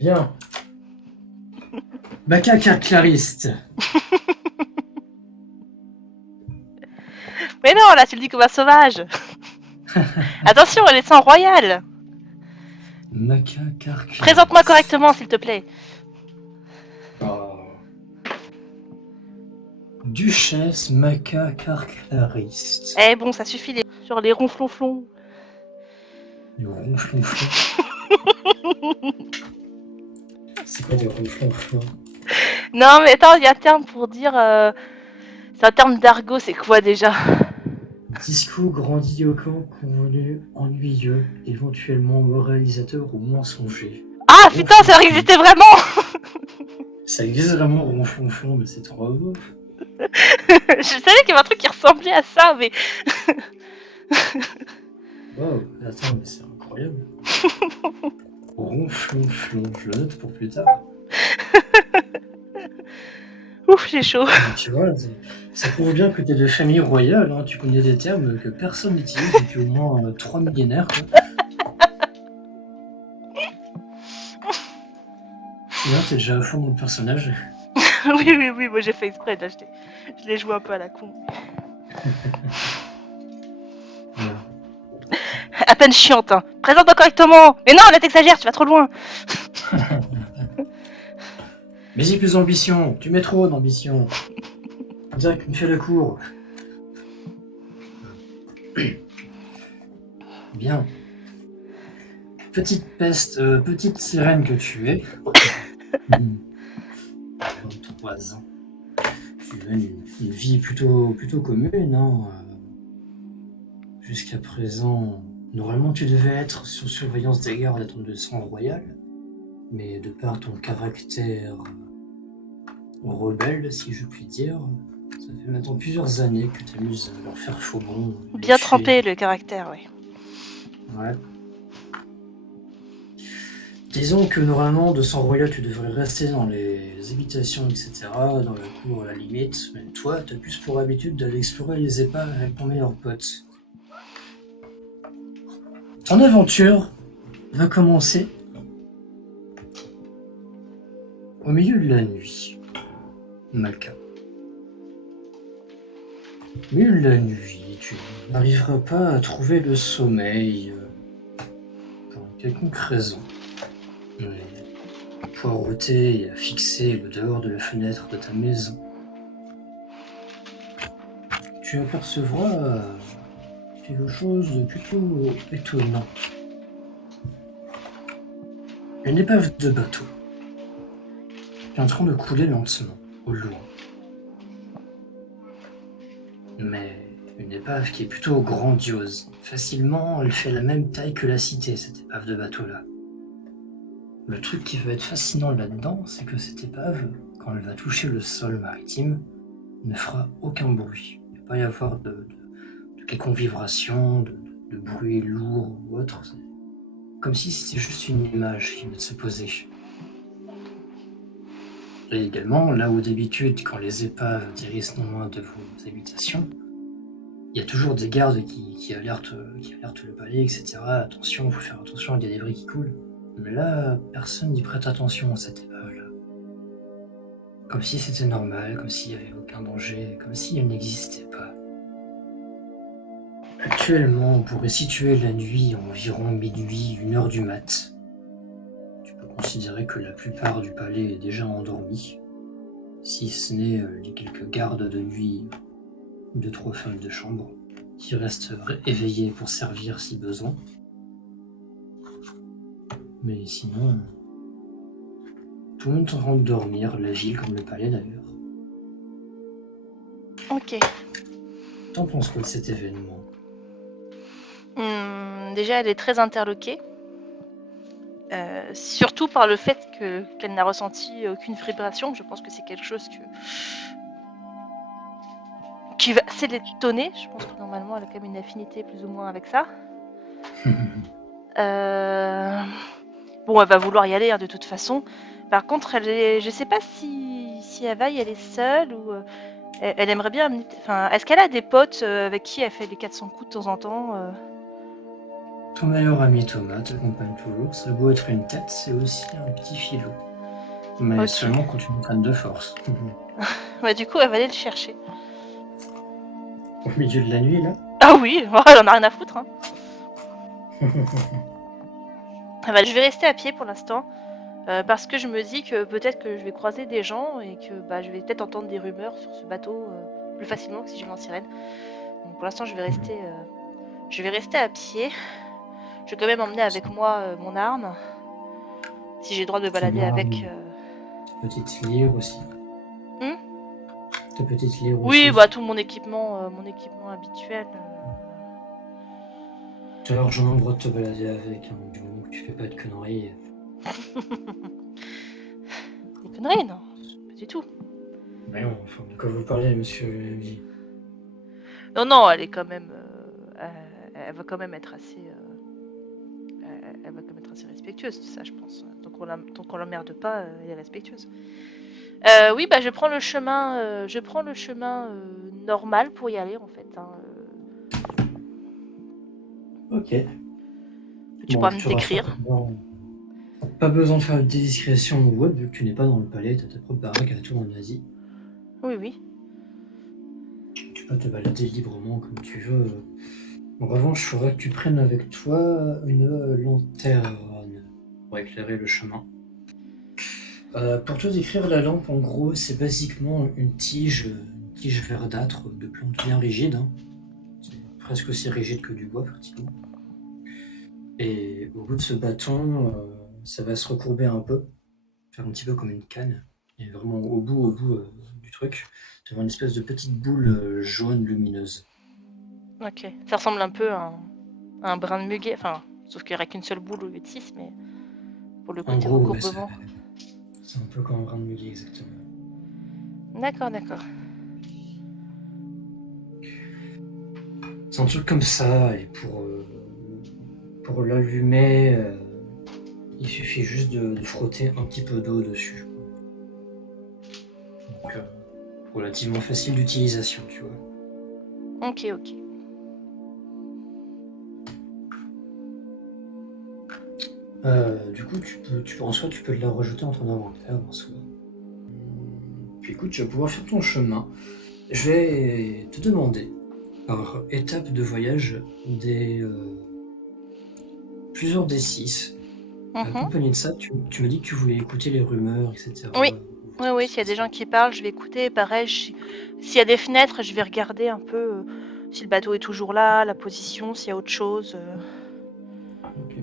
Bien. Macaque clariste. Mais non, là, tu le dis comme un sauvage. Attention, elle est sang royal. Macaque clariste. Présente-moi correctement, s'il te plaît. Oh. Duchesse macaque clariste. Eh bon, ça suffit sur les ronflonflons. Le ronflonflon. C'est quoi des ronflonflons? Non, mais attends, il y a un terme pour dire. C'est un terme d'argot, c'est quoi déjà? Discours grandiloquent, convenu, ennuyeux, éventuellement moralisateur ou mensonger. Ah putain, ça existait vraiment. Ça existe vraiment ronflonflon, mais c'est trop beau. Je savais qu'il y avait un truc qui ressemblait à ça, mais. Wow, attends, mais c'est incroyable. Ronflonflon, je le note pour plus tard. Ouf, j'ai chaud. Mais tu vois, ça prouve bien que t'es de famille royale, hein. Tu connais des termes que personne n'utilise depuis au moins 3 millénaires. Quoi. C'est bien, t'es déjà à fond dans le personnage. Oui, moi j'ai fait exprès d'acheter. Je l'ai joué un peu à la con. Voilà. À peine chiante, hein. Présente-toi correctement. Mais non, là t'exagères, tu vas trop loin. Mais j'ai plus d'ambition, tu mets trop d'ambition. On dirait qu'une fée de cour. Bien. Petite peste, petite sirène que tu es. 23 ans. Tu mènes une vie plutôt commune, hein. Jusqu'à présent, normalement tu devais être sous surveillance des gardes à ton de sang royal, mais de par ton caractère rebelle, si je puis dire, ça fait maintenant plusieurs années que tu t'amuses à leur faire faux bon. Bien trempé le caractère, oui. Ouais. Disons que normalement, de sang royal, tu devrais rester dans les habitations, etc., dans la cour à la limite, mais toi, t'as plus pour habitude d'aller explorer les épaves avec ton meilleur pote. Ton aventure va commencer au milieu de la nuit. Malka. Au milieu de la nuit, tu n'arriveras pas à trouver le sommeil pour une quelconque raison. Mais poireauter et à fixer le dehors de la fenêtre de ta maison. Tu apercevras quelque chose de plutôt étonnant. Une épave de bateau qui est en train de couler lentement, au loin. Mais une épave qui est plutôt grandiose. Facilement, elle fait la même taille que la cité, cette épave de bateau-là. Le truc qui va être fascinant là-dedans, c'est que cette épave, quand elle va toucher le sol maritime, ne fera aucun bruit. Il ne va pas y avoir de quelconque vibration, de bruit lourd ou autre. C'est comme si c'était juste une image qui venait de se poser. Et également, là où d'habitude, quand les épaves atterrissent non loin de vos habitations, il y a toujours des gardes qui alertent le palais, etc. Attention, il faut faire attention, il y a des débris qui coulent. Mais là, personne n'y prête attention à cette épave-là. Comme si c'était normal, comme s'il n'y avait aucun danger, comme si elle n'existait pas. Actuellement, on pourrait situer la nuit à environ minuit, 1h du mat. Tu peux considérer que la plupart du palais est déjà endormi, si ce n'est les quelques gardes de nuit, 2-3 femmes de chambre, qui restent éveillées pour servir si besoin. Mais sinon, tout le monde est en train de dormir, la ville comme le palais d'ailleurs. Ok. T'en penses quoi de cet événement? Déjà, elle est très interloquée. Surtout par le fait qu'elle n'a ressenti aucune vibration. Je pense que c'est quelque chose qui va assez l'étonner. Je pense que normalement, elle a quand même une affinité plus ou moins avec ça. Bon, elle va vouloir y aller de toute façon. Par contre, je sais pas si elle va y aller seule ou elle aimerait bien. Enfin, est-ce qu'elle a des potes avec qui elle fait les 400 coups de temps en temps Ton meilleur ami Thomas t'accompagne toujours. Ça a beau être une tête, c'est aussi un petit filou. Mais Ok. seulement quand tu m'entraînes de force. Bah, du coup, elle va aller le chercher. Au milieu de la nuit, là. Ah oui, elle en a rien à foutre. Hein. Je vais rester à pied pour l'instant. Parce que je me dis que peut-être que je vais croiser des gens et que je vais peut-être entendre des rumeurs sur ce bateau plus facilement que si je vais en sirène. Donc pour l'instant, je vais rester à pied. Je vais quand même emmener avec moi mon arme. Si j'ai le droit de me Ton balader avec. arme, ta petite lyre aussi. Hmm Ta petite lyre oui, aussi. tout mon équipement habituel. Tu as largement le droit de te balader avec, hein, du moment que tu fais pas de conneries. Des conneries, non, pas du tout. Mais non, enfin, de quoi vous parlez, monsieur MJ? Non, non, elle est quand même. Elle va quand même être assez. Elle va quand même être assez respectueuse, ça, je pense. Tant qu'on l'emmerde pas, elle est respectueuse. Oui, je prends le chemin normal pour y aller en fait. Hein. Ok. Tu Bon, pourras je me te rassure, décrire. pas besoin de faire de discrétion ou autre, vu que tu n'es pas dans le palais, t'as ta propre baraque à tout en Asie. Oui, oui. Tu peux te balader librement comme tu veux. En revanche, il faudrait que tu prennes avec toi une lanterne pour éclairer le chemin. Pour te décrire la lampe, en gros, c'est basiquement une tige verdâtre de plante bien rigide. Hein. C'est presque aussi rigide que du bois, pratiquement. Et au bout de ce bâton, ça va se recourber un peu, faire un petit peu comme une canne. Et vraiment au bout du truc, tu as une espèce de petite boule jaune lumineuse. Ok. Ça ressemble un peu à un brin de muguet. Enfin, sauf qu'il n'y aurait qu'une seule boule au lieu de 6, mais pour le En côté gros, ouais, recourbement. c'est un peu comme un grain de muguet, exactement. D'accord, d'accord. C'est un truc comme ça, et pour l'allumer, il suffit juste de frotter un petit peu d'eau dessus. Donc, relativement facile d'utilisation, tu vois. Ok, ok. Du coup, en soi, tu peux la rajouter en ton inventaire, en soi. Puis écoute, tu vas pouvoir faire ton chemin. Je vais te demander, par étape de voyage, plusieurs D6. Mhm. Accompagné de ça, tu m'as dit que tu voulais écouter les rumeurs, Oui. etc. Oui, oui, s'il y a des gens qui parlent, je vais écouter. Pareil, s'il y a des fenêtres, je vais regarder un peu si le bateau est toujours là, la position, s'il y a autre chose. Ok.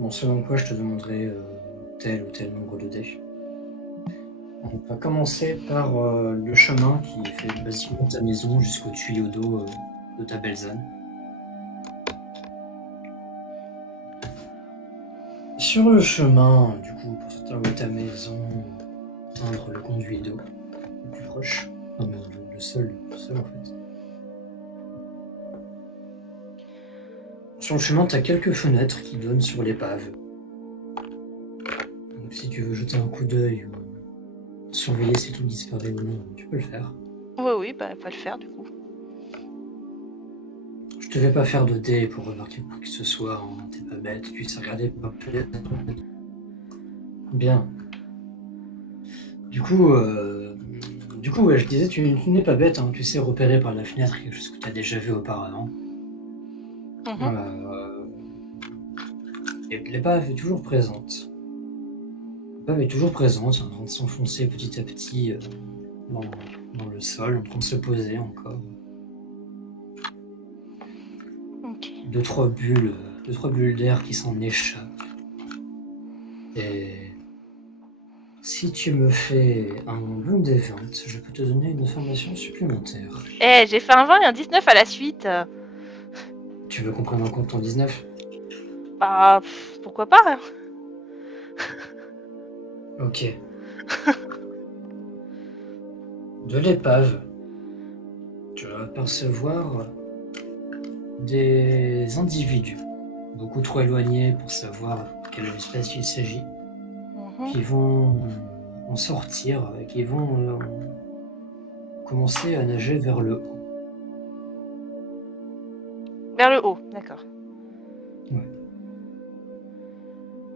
Bon, selon quoi, je te demanderai tel ou tel nombre de dés. On va commencer par le chemin qui fait basiquement ta maison jusqu'au tuyau d'eau de ta belle zone. Sur le chemin, du coup, pour sortir de ta maison, atteindre le conduit d'eau le plus proche. Non, mais le seul en fait. Sur le chemin, tu as quelques fenêtres qui donnent sur l'épave. Donc si tu veux jeter un coup d'œil ou surveiller si tout disparaît ou non, tu peux le faire. Oui, oui, elle va le faire du coup. Je te fais pas faire de dés pour remarquer quoi que ce soit, hein, t'es pas bête, tu sais regarder par fenêtre. Bien. Du coup, ouais, je disais, tu n'es pas bête, hein, tu sais repérer par la fenêtre quelque chose que tu as déjà vu auparavant. Mhm. Euh, et l'épave est toujours présente. L'épave est toujours présente, en train de s'enfoncer petit à petit dans le sol, en train de se poser encore. Ok. Deux, trois bulles d'air qui s'en échappent. Et si tu me fais un bon des 20, je peux te donner une information supplémentaire. Eh, j'ai fait un 20 et un 19 à la suite. Tu veux qu'on prenne en compte ton 19? Pourquoi pas hein. Ok. De l'épave, tu vas apercevoir des individus, beaucoup trop éloignés pour savoir quelle espèce il s'agit, Mhm. qui vont en sortir et qui vont commencer à nager vers le haut. Vers le haut, d'accord. Ouais.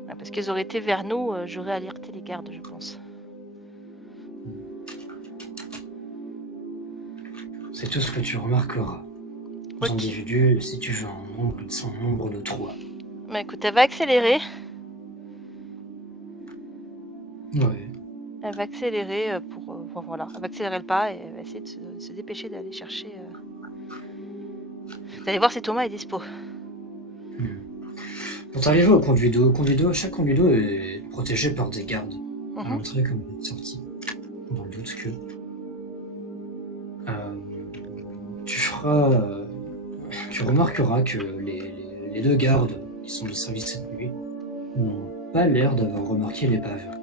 Ouais, parce qu'ils auraient été vers nous, j'aurais alerté les gardes, je pense. C'est tout ce que tu remarqueras. Les Ok. individus, si tu veux un nombre, ils sont au nombre de 3. Bah écoute, elle va accélérer. Ouais. Elle va accélérer enfin, voilà, elle va accélérer le pas et elle va essayer de se dépêcher d'aller chercher. D'aller voir si Thomas est dispo. Quand tu arrives au conduit d'eau, chaque conduit d'eau est protégé par des gardes à Mhm. l'entrée comme à la sortie. Dans le doute que. Euh, tu remarqueras que les deux gardes qui sont de service cette nuit n'ont pas l'air d'avoir remarqué l'épave.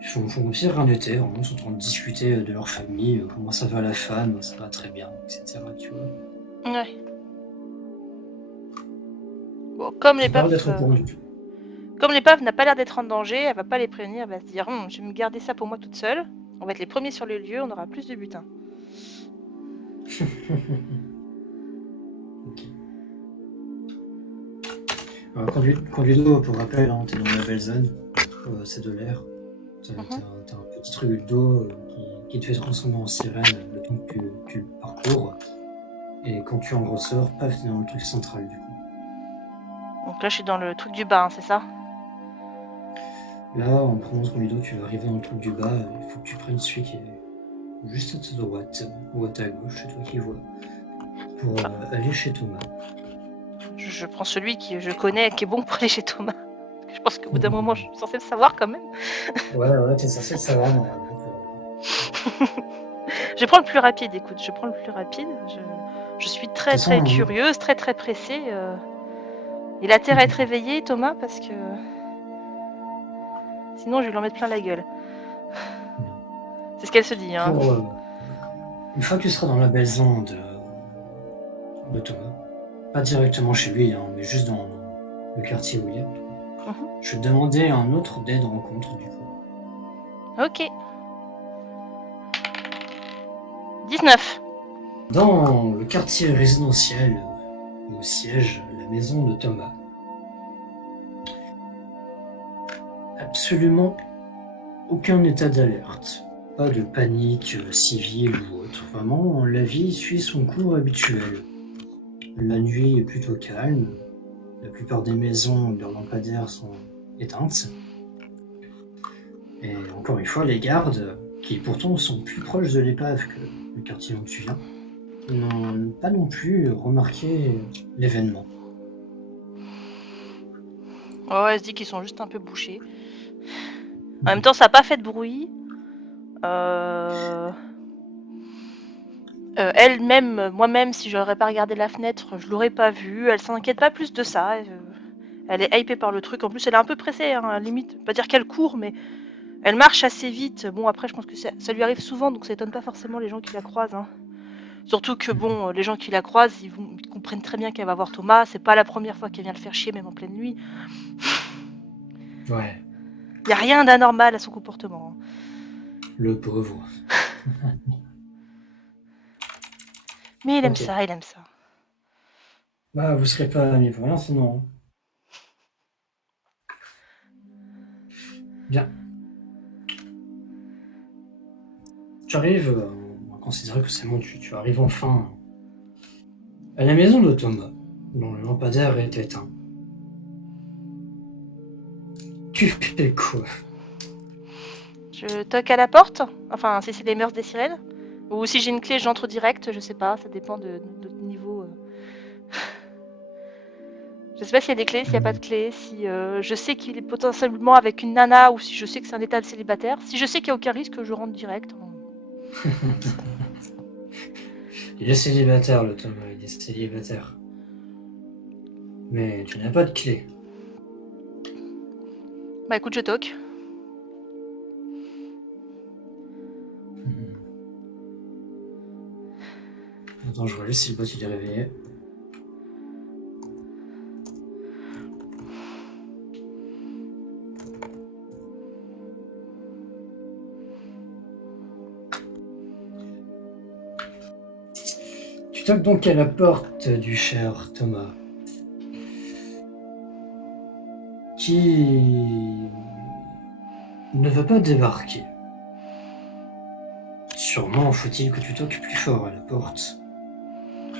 Ils font comme si rien n'était, ils sont en train de discuter de leur famille, comment ça va la femme, ça va très bien, etc. Tu vois. Ouais. Bon, comme Ils ont pas l'air l'épave, d'être au courant du tout. comme l'épave n'a pas l'air d'être en danger, elle va pas les prévenir, elle va se dire je vais me garder ça pour moi toute seule. On va être les premiers sur le lieu, on aura plus de butin. Ok. Conduit d'eau, pour rappel, hein, t'es dans la belle zone, c'est de l'air. T'as un petit truc d'eau qui te fait transformer en sirène le temps que tu le parcours. Et quand tu en ressors, paf, t'es dans le truc central du coup. Donc là, je suis dans le truc du bas, hein, c'est ça? Là, en prenant ce conduit d'eau, tu vas arriver dans le truc du bas, il faut que tu prennes celui qui est juste à ta droite ou à ta gauche, c'est toi qui vois, pour aller chez Thomas. Je prends celui que je connais, qui est bon pour aller chez Thomas. Je pense qu'au bout d'un moment, je suis censée le savoir quand même. Ouais, t'es censé le savoir normalement. Je prends le plus rapide, écoute, je prends le plus rapide. Je suis très De toute très façon, curieuse, très très pressée. Il a intérêt à être réveillé, Thomas, parce que sinon je vais lui en mettre plein la gueule. C'est ce qu'elle se dit, hein. pour, une fois que tu seras dans la belle zone de Thomas, pas directement chez lui, hein, mais juste dans le quartier où il est, je vais te demander un autre dé de rencontre du coup. Ok. 19. Dans le quartier résidentiel où siège la maison de Thomas, absolument aucun état d'alerte, pas de panique civile ou autre. Vraiment, la vie suit son cours habituel. La nuit est plutôt calme, la plupart des maisons, leurs lampadaires sont éteintes. Et encore une fois, les gardes, qui pourtant sont plus proches de l'épave que le quartier dont tu viens, n'ont pas non plus remarqué l'événement. Oh, elle se dit qu'ils sont juste un peu bouchés. En même temps, ça n'a pas fait de bruit. Elle-même, moi-même, si j'aurais pas regardé la fenêtre, je l'aurais pas vue. Elle s'inquiète pas plus de ça. Elle est hypée par le truc. En plus, elle est un peu pressée, hein, limite. Pas dire qu'elle court, mais elle marche assez vite. Bon, après, je pense que ça lui arrive souvent, donc ça étonne pas forcément les gens qui la croisent. Hein. Surtout que, bon, les gens qui la croisent, ils comprennent très bien qu'elle va voir Thomas. C'est pas la première fois qu'elle vient le faire chier, même en pleine nuit. Ouais, Y a rien d'anormal à son comportement. Hein. le pauvre. Mais il aime Ok. ça, il aime ça. Bah, vous serez pas amis pour rien sinon. Bien. Tu arrives, on va considérer que c'est bon, tu arrives enfin à la maison de Thomas, dont le lampadaire est éteint. Tu fais quoi? Je toque à la porte. Enfin, si c'est les mœurs des sirènes. Ou si j'ai une clé, j'entre direct. Je sais pas, ça dépend de notre niveau. Je sais pas s'il y a des clés, s'il y a pas de clés, si je sais qu'il est potentiellement avec une nana ou si je sais que c'est un état de célibataire. Si je sais qu'il n'y a aucun risque, je rentre direct. Il est célibataire, le Thomas, il est célibataire. Mais tu n'as pas de clé. Bah écoute, je toque. Attends, je vois juste si le bot il est réveillé. Tu toques donc à la porte du cher Thomas. qui ne va pas débarquer. Sûrement faut-il que tu toques plus fort à la porte.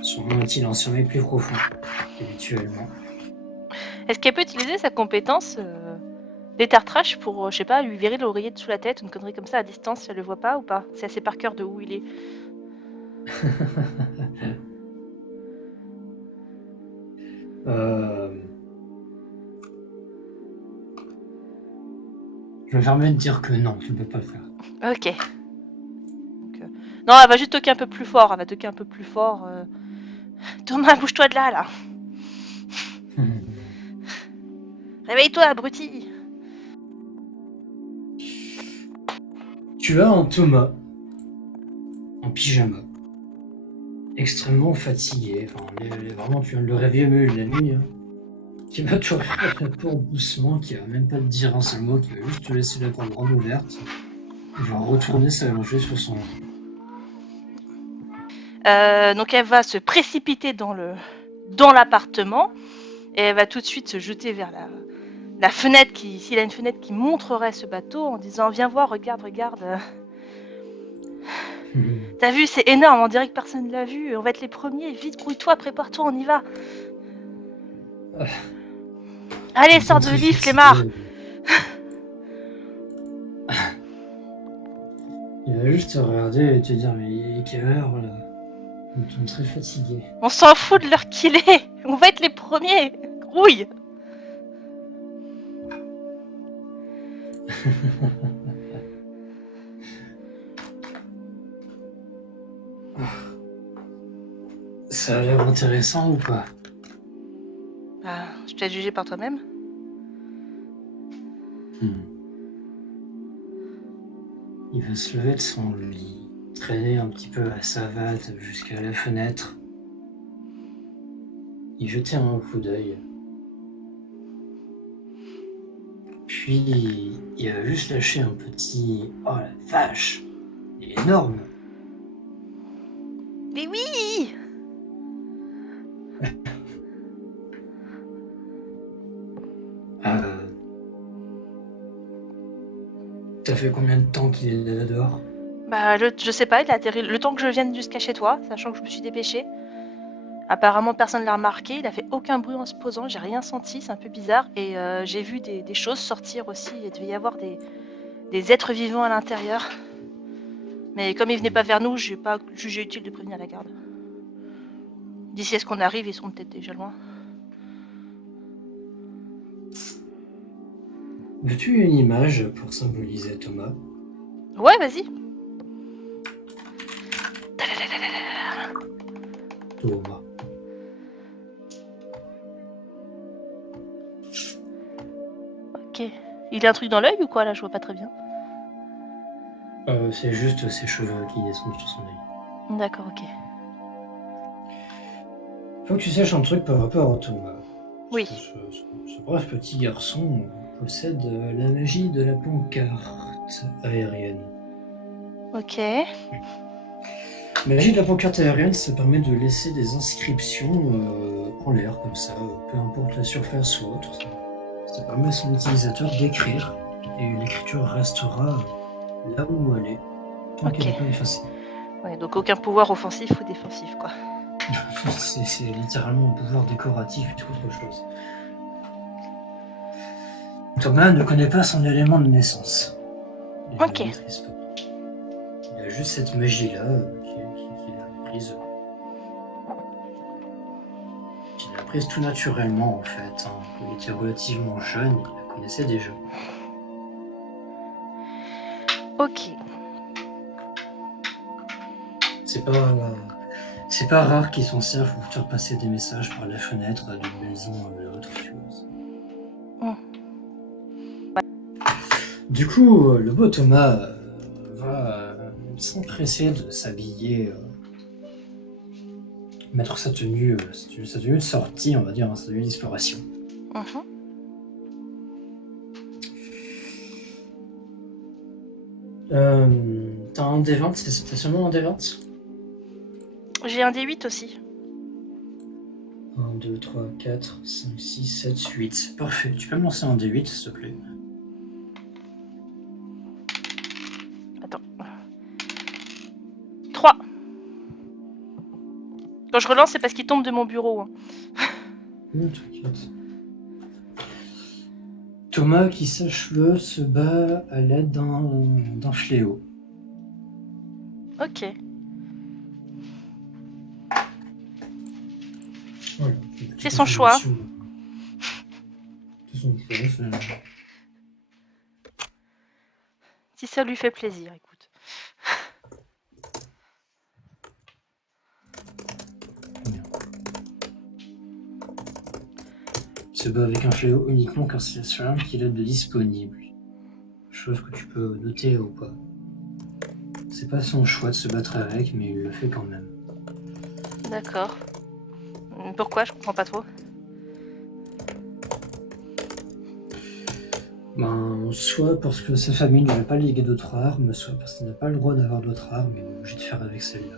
Sûrement est-il en sommeil plus profond qu'habituellement. Est-ce qu'elle peut utiliser sa compétence d'étartrage pour, je sais pas, lui virer l'oreiller de sous la tête, une connerie comme ça à distance, si elle le voit pas ou pas? C'est assez par cœur de où il est. Je me permets de dire que non, tu ne peux pas le faire. Ok. Donc, non, elle va juste toquer un peu plus fort. Elle va toquer un peu plus fort. Thomas, bouge-toi de là. Réveille-toi, abruti. Tu as un Thomas en pyjama, extrêmement fatigué. Enfin, vraiment, tu viens de le réveiller au milieu de la nuit. Hein. Qui va t'ouvrir la porte doucement, qui va même pas te dire un seul mot, qui va juste te laisser la porte grande ouverte. Il va retourner s'allonger sur son lit. Donc elle va se précipiter dans l'appartement et elle va tout de suite se jeter vers la fenêtre s'il a une fenêtre qui montrerait ce bateau en disant viens voir, regarde. T'as vu, c'est énorme, on dirait que personne ne l'a vu, on va être les premiers, vite, grouille-toi, prépare-toi, on y va. Allez, sors de lit, flemmard. Il va juste te regarder et te dire mais il est quelle heure là? Ils sont très fatigués. On s'en fout de l'heure qu'il est, on va être les premiers, grouille. Ça a l'air intéressant ou pas? Bah, je te laisse juger par toi-même. Il va se lever de son lit, traîner un petit peu la savate jusqu'à la fenêtre, y jeter un coup d'œil. Puis il va juste lâcher un petit « Oh la vache! Il est énorme! » Mais oui. Ça fait combien de temps qu'il est là dehors? Bah, je sais pas, il a atterri le temps que je vienne jusqu'à chez toi, sachant que je me suis dépêchée. Apparemment, personne ne l'a remarqué, il a fait aucun bruit en se posant, j'ai rien senti, c'est un peu bizarre. Et j'ai vu des choses sortir aussi, il devait y avoir des êtres vivants à l'intérieur. Mais comme il venait pas vers nous, j'ai pas jugé utile de prévenir la garde. D'ici à ce qu'on arrive, ils seront peut-être déjà loin. Veux-tu une image pour symboliser Thomas? Ouais, vas-y. Thomas. Ok. Il a un truc dans l'œil ou quoi là? Je vois pas très bien. C'est juste ses cheveux qui descendent sur son œil. D'accord, ok. Faut que tu saches un truc par rapport à Thomas. Oui. Ce brave petit garçon possède la magie de la pancarte aérienne. Ok. La magie de la pancarte aérienne, ça permet de laisser des inscriptions en l'air, comme ça, peu importe la surface ou autre. Ça permet à son utilisateur d'écrire, et l'écriture restera là où elle est, tant qu'elle n'est pas effacée. Ouais, donc aucun pouvoir offensif ou défensif, quoi. C'est littéralement un pouvoir décoratif et autre chose. Thomas ne connaît pas son élément de naissance. Il ne le maîtrise pas. Il a juste cette magie-là qu'il a prise. Qu'il a prise tout naturellement en fait. Hein. Quand il était relativement jeune, il la connaissait déjà. Ok. C'est pas rare qu'ils s'en servent pour faire passer des messages par la fenêtre d'une maison à l'autre, tu vois. Du coup, le beau Thomas va s'empresser de s'habiller, mettre sa tenue de sortie, on va dire, sa tenue d'exploration. T'as un D20, t'as seulement un D20? J'ai un D8 aussi. Un 2, 3, 4, 5, 6, 7, 8. Parfait. Tu peux me lancer un D8, s'il te plaît. Attends. 3. Quand je relance, c'est parce qu'il tombe de mon bureau. Hein. Non, t'inquiète. Thomas, qui sache-le, se bat à l'aide d'un fléau. Ok. Voilà. C'est son choix. C'est son choix. Si ça lui fait plaisir, écoute. Il se bat avec un fléau uniquement quand c'est sur l'arme qu'il a de disponible. Chose que tu peux noter ou pas. C'est pas son choix de se battre avec, mais il le fait quand même. D'accord. Pourquoi? Je comprends pas trop. Ben, soit parce que sa famille n'aurait pas légué d'autres armes, soit parce qu'il n'a pas le droit d'avoir d'autres armes et il est obligé de faire avec celle-là.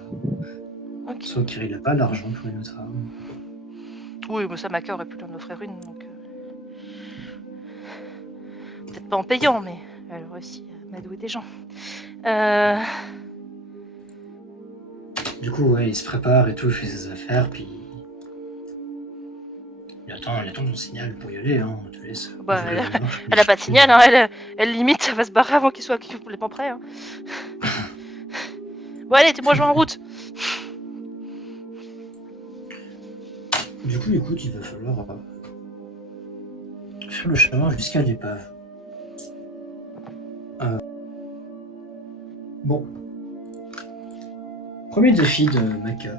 Ok. Soit qu'il n'a pas l'argent pour une autre arme. Oui, mais ça, Maka aurait pu en offrir une, donc... Peut-être pas en payant, mais elle aurait aussi m'adoué des gens. Du coup, ouais, il se prépare et tout, il fait ses affaires, puis... Il attend ton signal pour y aller, hein, on te laisse. Bah, elle a pas de signal, hein, elle limite, ça va se barrer avant qu'il soit complètement prêt. Hein. Bon, allez, t'es moi jouer en route. Du coup, écoute, il va falloir faire le chemin jusqu'à l'épave. Bon. Premier défi de Maka.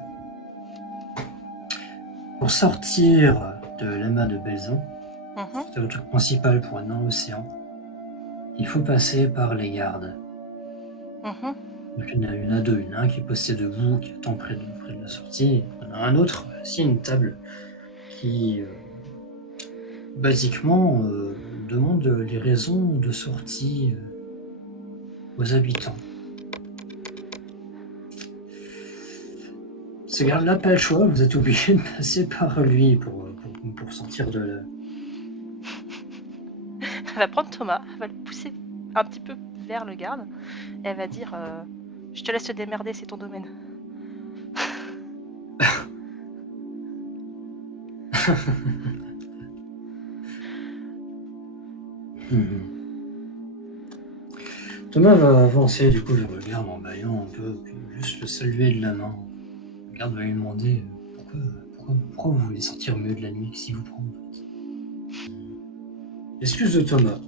Pour sortir de l'amas de Belzon, c'est le truc principal pour un non-océan, il faut passer par les gardes. Donc il y en a deux, il y en a un qui est posté debout, qui attend près de la sortie, il y en a un autre, assis à une table, qui basiquement demande les raisons de sortie aux habitants. Ce garde-là, pas le choix, vous êtes obligé de passer par lui pour sortir de là. Elle va prendre Thomas, elle va le pousser un petit peu vers le garde, et elle va dire je te laisse te démerder, c'est ton domaine. Thomas va avancer du coup vers le garde en bâillant un peu, puis juste le saluer de la main. Le garde va lui demander pourquoi vous voulez sortir au milieu de la nuit, qu'est-ce qui vous prend en fait. L'excuse de Thomas,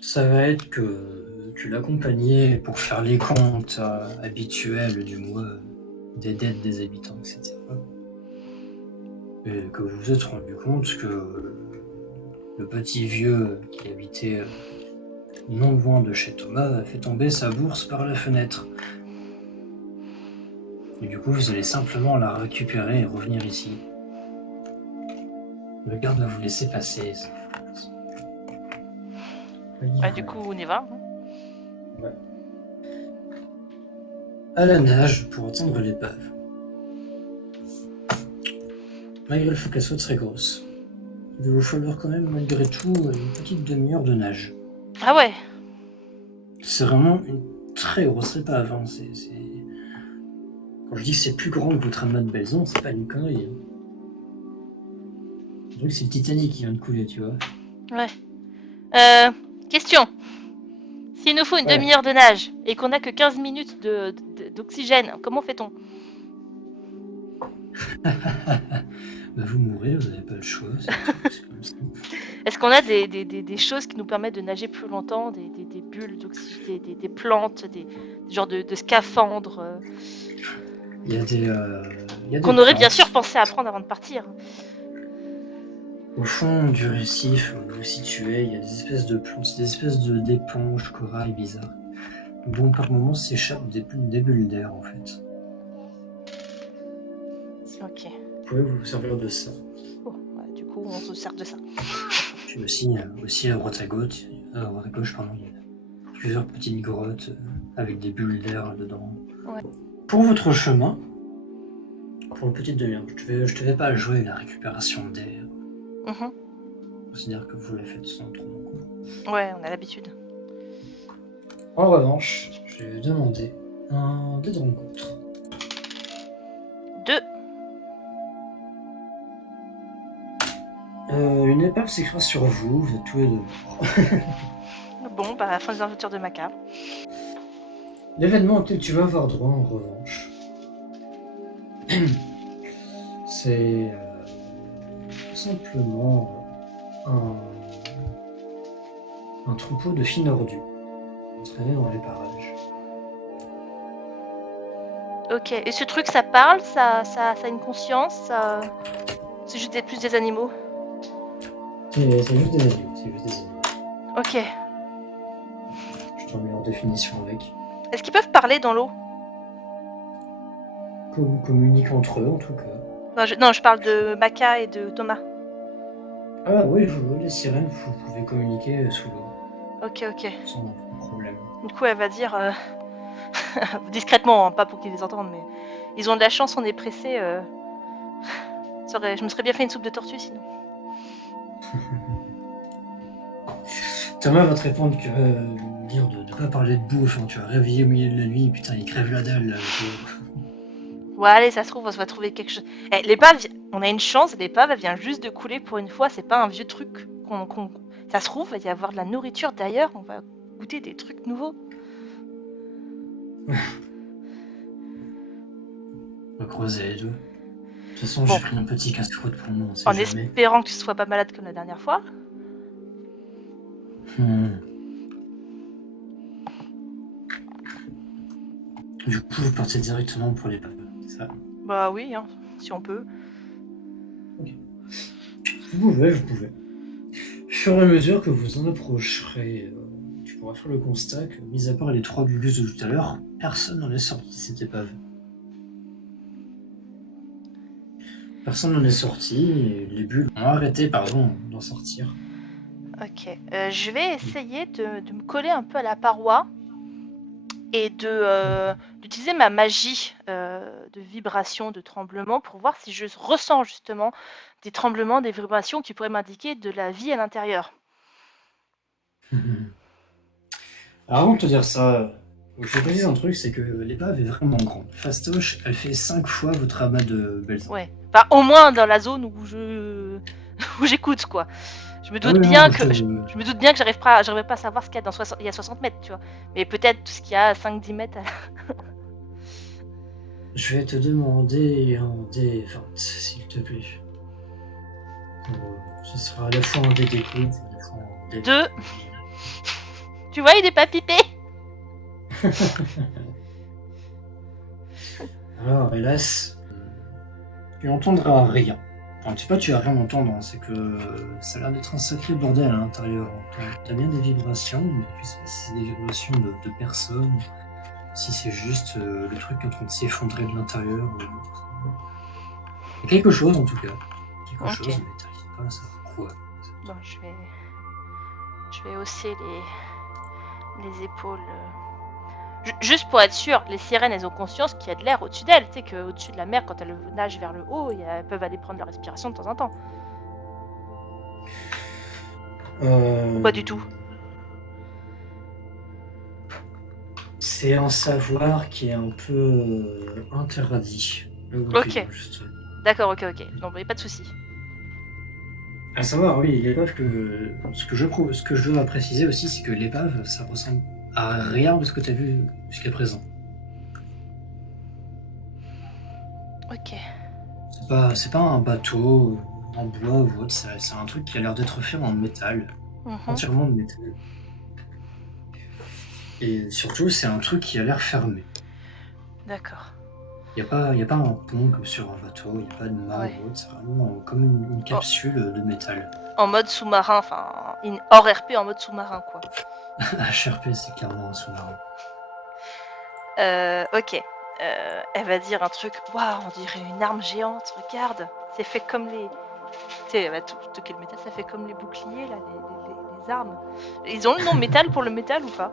ça va être que tu l'accompagnais pour faire les comptes habituels du mois des dettes des habitants, etc. Et que vous vous êtes rendu compte que le petit vieux qui habitait non loin de chez Thomas a fait tomber sa bourse par la fenêtre. Et du coup, vous allez simplement la récupérer et revenir ici. Le garde va vous laisser passer. Du coup, on y va. Ouais. À la nage pour atteindre l'épave. Malgré le fait qu'elle soit très grosse, il va vous falloir quand même malgré tout une petite demi-heure de nage. Ah ouais. C'est vraiment une très grosse épave. Hein. Quand je dis que c'est plus grand que votre amas de Belzon, c'est pas une connerie. Hein. Donc c'est le Titanic qui vient de couler, tu vois. Ouais. Question. S'il nous faut une demi-heure de nage et qu'on n'a que 15 minutes d'oxygène, comment fait-on? Bah vous mourrez, vous n'avez pas le choix. C'est comme ça. Est-ce qu'on a des choses qui nous permettent de nager plus longtemps, des bulles d'oxygène, des plantes, des genres de scaphandres Il y a des qu'on aurait plantes. bien sûr pensé à prendre avant de partir. Au fond du récif où vous vous situez, il y a des espèces de plantes, des espèces d'éponges, corail bizarres, dont par moments s'échappent des bulles d'air en fait. Ok. Vous pouvez vous servir de ça. Bon, ouais, du coup, on se sert de ça. Puis aussi à droite à gauche, il y a plusieurs petites grottes avec des bulles d'air dedans. Ouais. Pour votre chemin, pour une petite demi-heure. Je te vais pas jouer la récupération d'air. Mhm. Considère que vous l'avez fait sans trop d'encombre. Ouais, on a l'habitude. En revanche, je vais demander un dé de rencontre. 2. Une épave s'écrase sur vous, vous êtes tous les deux morts. Bon, bah, fin des aventures de Maca. L'événement auquel tu vas avoir droit, en revanche, c'est tout simplement un troupeau de filles nordues entraînées dans les parages. Ok, et ce truc, ça parle, ça a une conscience, c'est juste plus des animaux. C'est juste des animaux, c'est juste des animaux. Ok. Je t'en mets en définition avec. Est-ce qu'ils peuvent parler dans l'eau? Communiquent entre eux, en tout cas. Non, je parle de Maca et de Thomas. Ah oui, vous, les sirènes, vous pouvez communiquer sous l'eau, Ok. sans problème. Du coup, elle va dire discrètement, hein, pas pour qu'ils les entendent, mais ils ont de la chance, on est pressé. Je me serais bien fait une soupe de tortue sinon. Thomas va te répondre que dire de ne pas parler de bouffe, hein, tu vas réveiller au milieu de la nuit, putain, il crève la dalle. Là, Ouais, allez, ça se trouve, on va trouver quelque chose. L'épave, on a une chance, l'épave, elle vient juste de couler pour une fois, c'est pas un vieux truc. Ça se trouve, il va y avoir de la nourriture d'ailleurs, on va goûter des trucs nouveaux. On va creuser les deux. De toute façon, Bon. j'ai pris un petit casse-croûte pour moi, on sait En jamais. espérant que tu sois pas malade comme la dernière fois. Du coup, vous partez directement pour l'épave, c'est ça? Bah oui, hein, si on peut. Vous pouvez. Au fur et à mesure que vous en approcherez, tu pourras faire le constat que, mis à part les 3 bulus de tout à l'heure, personne n'en est sorti de cette épave. Personne n'en est sorti, et les bulles ont arrêté, d'en sortir. Ok. Je vais essayer de me coller un peu à la paroi et d'utiliser ma magie de vibration, de tremblement pour voir si je ressens justement des tremblements, des vibrations qui pourraient m'indiquer de la vie à l'intérieur. Alors avant de te dire ça, je te précise un truc, c'est que l'épave est vraiment grande. Fastoche, elle fait 5 fois votre amas de Belzin. Ouais. Enfin, au moins dans la zone où où j'écoute quoi. Je me doute bien que j'arriverai pas à savoir ce qu'il y a il y a 60 mètres, tu vois. Mais peut-être tout ce qu'il y a à 5-10 mètres. Je vais te demander un dé 20, s'il te plaît. Ce sera à la fois un dé d'écoute et à la fois un dé... 2. Tu vois, il est pas pipé. Alors, hélas, tu n'entendras rien. Enfin, c'est pas que tu vas rien entendre, hein, c'est que ça a l'air d'être un sacré bordel à l'intérieur. T'as bien des vibrations, mais tu sais pas si c'est des vibrations de personnes, si c'est juste le truc qui est en train de s'effondrer de l'intérieur. Il y a quelque chose en tout cas. Quelque chose, mais t'arrives pas à savoir quoi. Bon, je vais hausser les épaules. Juste pour être sûr, les sirènes, elles ont conscience qu'il y a de l'air au-dessus d'elles. Tu sais qu'au-dessus de la mer, quand elles nagent vers le haut, elles peuvent aller prendre leur respiration de temps en temps. Ou pas du tout. C'est un savoir qui est un peu interdit. Ok. D'accord, ok. Non, mais pas de soucis. À savoir, oui, l'épave que. Ce que je dois préciser aussi, c'est que l'épave, ça ressemble à rien de ce que tu as vu jusqu'à présent. Ok. C'est pas un bateau en bois ou autre, c'est un truc qui a l'air d'être fait en métal. Entièrement de métal. Et surtout, c'est un truc qui a l'air fermé. D'accord. Il n'y a pas un pont comme sur un bateau, il n'y a pas de mât ou autre, c'est vraiment comme une capsule de métal. En mode sous-marin, enfin, hors RP en mode sous-marin, quoi. HRP, c'est clairement un sous-marin. Ok. Elle va dire un truc, waouh, on dirait une arme géante, regarde. C'est fait comme les. Tu sais, elle va toquer le métal, ça fait comme les boucliers, là, les armes. Ils ont le nom métal pour le métal ou pas?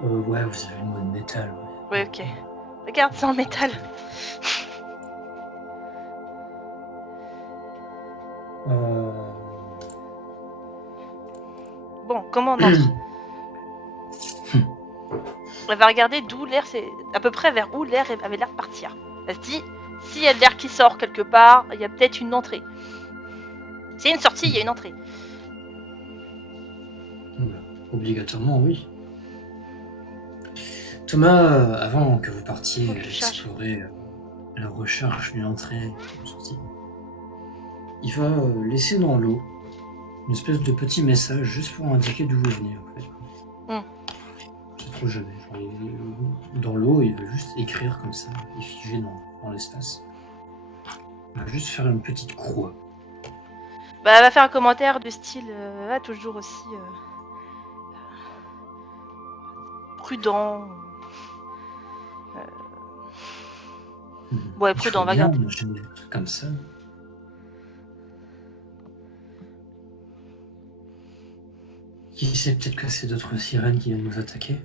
Ouais, vous avez le mot de métal. Ouais, ok. Regarde, c'est en métal. Bon, comment on entre? Elle va regarder d'où l'air, c'est à peu près vers où l'air avait l'air de partir. Elle se dit, s'il y a de l'air qui sort quelque part, il y a peut-être une entrée. S'il y a une sortie, il y a une entrée. Obligatoirement, oui. Thomas, avant que vous partiez Faut que je cherche. explorer la recherche d'une entrée et d'une sortie, il va laisser dans l'eau une espèce de petit message juste pour indiquer d'où vous venez, en fait. C'est trop jamais. Dans l'eau, il va juste écrire comme ça, et figer dans l'espace. Il va juste faire une petite croix. Bah, elle va faire un commentaire du style, toujours aussi prudent. Ouais, prudent, on va bien garder. imaginer des trucs comme ça. Qui sait, peut-être que c'est d'autres sirènes qui viennent nous attaquer.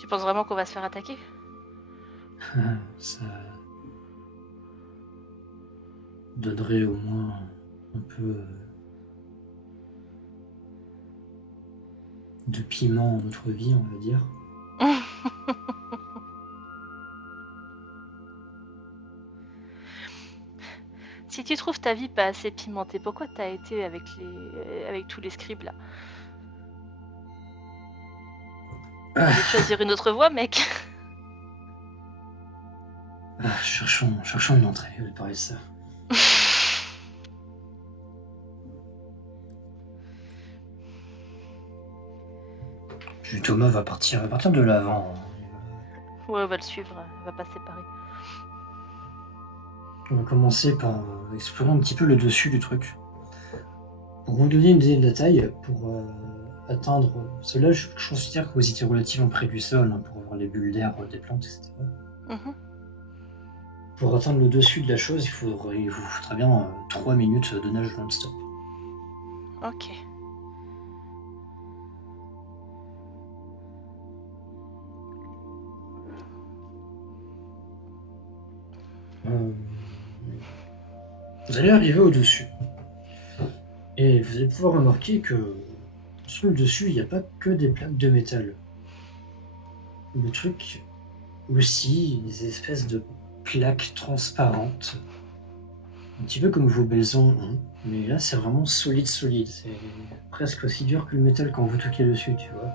Tu penses vraiment qu'on va se faire attaquer? Ça donnerait au moins un peu de piment à notre vie, on va dire. Si tu trouves ta vie pas assez pimentée, pourquoi t'as été avec tous les scribes là? Au lieu de choisir une autre voie, mec. Cherchons une entrée, elle paraît ça. Puis Thomas va partir de l'avant. Ouais, on va le suivre, on va pas se séparer. On va commencer par explorer un petit peu le dessus du truc. Pour vous donner une idée de la taille, pour atteindre... Cela, je considère que vous étiez relativement près du sol, hein, pour voir les bulles d'air des plantes, etc. Pour atteindre le dessus de la chose, il vous faudra bien 3 minutes de nage non-stop. Ok. Vous allez arriver au-dessus. Et vous allez pouvoir remarquer que sur le dessus, il n'y a pas que des plaques de métal. Le truc aussi, des espèces de plaques transparentes. Un petit peu comme vos baisons ont. Mais là, c'est vraiment solide. C'est presque aussi dur que le métal quand vous toquez dessus, tu vois.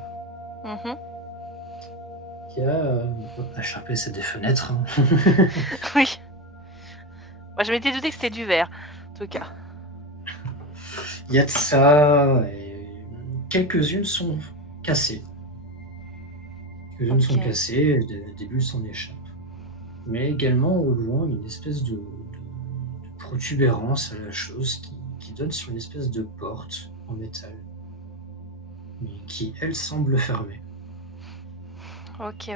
Il y a... La Sharpie, c'est des fenêtres. Hein. Oui. Moi, je m'étais douté que c'était du verre, en tout cas. Il y a de ça, et quelques-unes sont cassées. Quelques-unes sont cassées, des bulles s'en échappent. Mais également, au loin, une espèce de protubérance à la chose qui donne sur une espèce de porte en métal. Mais qui, elle, semble fermée. Ok.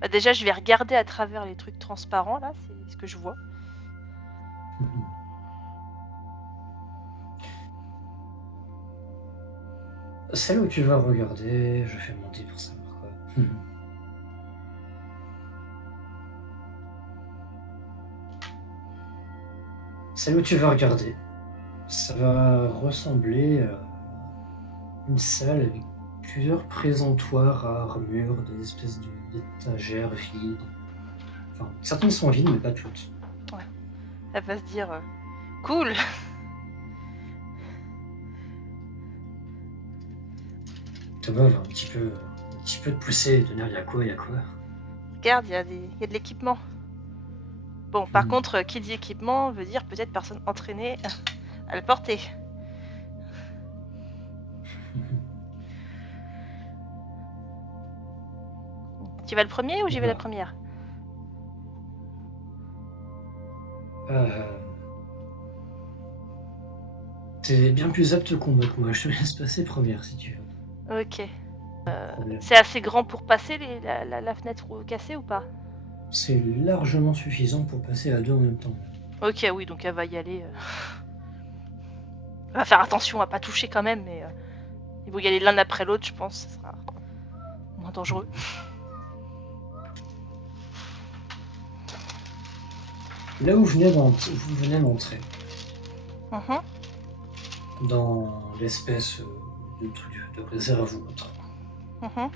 Bah, déjà, je vais regarder à travers les trucs transparents, là, c'est ce que je vois. Celle où tu vas regarder, je fais monter pour savoir quoi. Celle où tu vas regarder, ça va ressembler à une salle avec plusieurs présentoirs à armure, des espèces d'étagères vides. Enfin, certaines sont vides, mais pas toutes. Ouais. Elle va se dire cool. Thomas va un petit peu te pousser et te dire il y a quoi. Regarde, il y a de l'équipement. Bon, par contre, qui dit équipement veut dire peut-être personne entraînée à le porter. Tu vas le premier ou j'y vais la première? T'es bien plus apte combat que moi, je te laisse passer première si tu veux. Ok. C'est assez grand pour passer la fenêtre cassée ou pas? C'est largement suffisant pour passer à deux en même temps. Ok, oui, donc elle va y aller. Elle va faire attention à pas toucher quand même, mais ils vont y aller l'un après l'autre, je pense. Ça sera moins dangereux. Là où vous venez d'entrer, Mhm. dans l'espèce de truc de réserve ou autre, Mhm.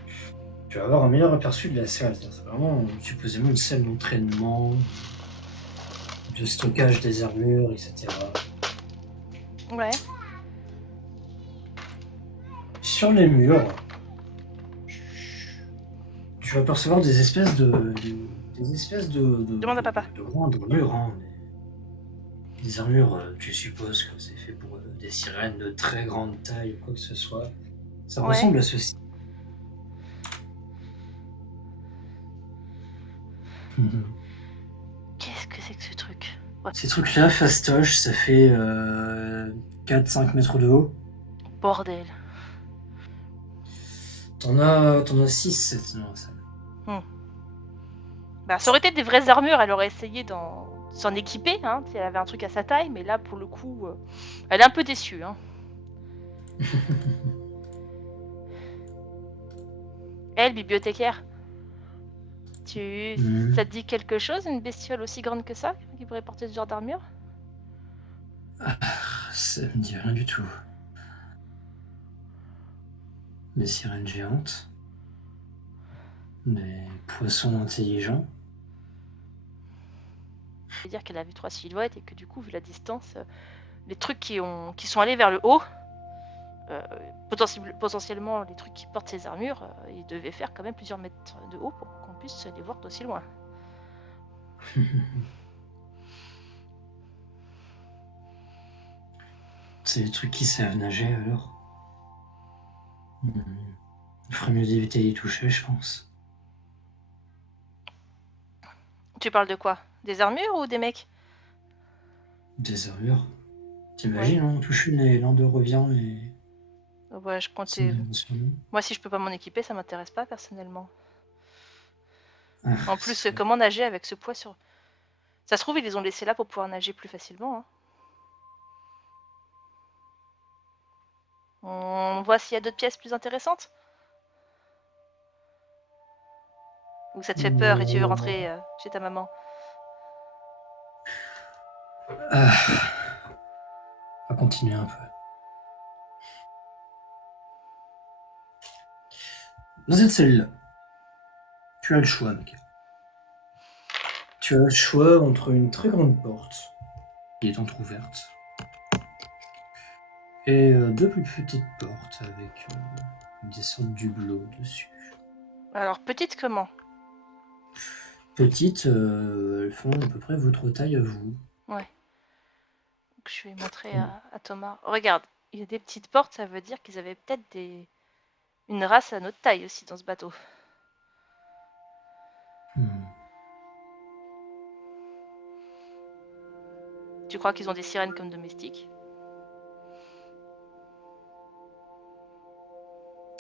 tu vas avoir un meilleur aperçu de la salle. C'est vraiment supposément une salle d'entraînement, de stockage des armures, etc. Ouais. Sur les murs, tu vas percevoir des espèces Demande à papa. de grandes armures. Hein, des armures, tu supposes que c'est fait pour des sirènes de très grande taille ou quoi que ce soit. Ça Ouais. ressemble à ceci. Qu'est-ce que c'est que ce truc? Ouais. Ces trucs-là, fastoche, ça fait 4-5 mètres de haut. Bordel. T'en as 6-7 dans la salle. Bah, ça aurait été des vraies armures, elle aurait essayé s'en équiper, hein, si elle avait un truc à sa taille, mais là, pour le coup, elle est un peu déçue. Hein. Elle, bibliothécaire, ça te dit quelque chose, une bestiole aussi grande que ça, qui pourrait porter ce genre d'armure? Ça me dit rien du tout. Des sirènes géantes. Des poissons intelligents. Ça veut dire qu'elle a vu 3 silhouettes et que du coup, vu la distance, les trucs qui sont allés vers le haut, potentiellement les trucs qui portent ces armures, ils devaient faire quand même plusieurs mètres de haut pour qu'on puisse les voir d'aussi loin. C'est des trucs qui savent nager alors. Il ferait mieux d'éviter d'y toucher, je pense. Tu parles de quoi? Des armures ou des mecs? Des armures. T'imagines, on touche une et l'un d'eux revient et... Ouais, je comptais. c'est sur nous. Moi, si je peux pas m'en équiper, ça m'intéresse pas personnellement. Ah, En plus, comment nager avec ce poids sur. Ça se trouve, ils les ont laissés là pour pouvoir nager plus facilement. Hein. On voit s'il y a d'autres pièces plus intéressantes? Ou ça te fait peur et tu veux rentrer chez ta maman? Ah. On va continuer un peu. Dans cette salle-là, tu as le choix, mec. Tu as le choix entre une très grande porte, qui est entrouverte, et deux plus petites portes avec des sortes d'hublots dessus. Alors, petite comment? Petites, elles font à peu près votre taille à vous. Ouais. Donc, je vais montrer à Thomas. Regarde, il y a des petites portes, ça veut dire qu'ils avaient peut-être une race à notre taille aussi dans ce bateau. Tu crois qu'ils ont des sirènes comme domestiques?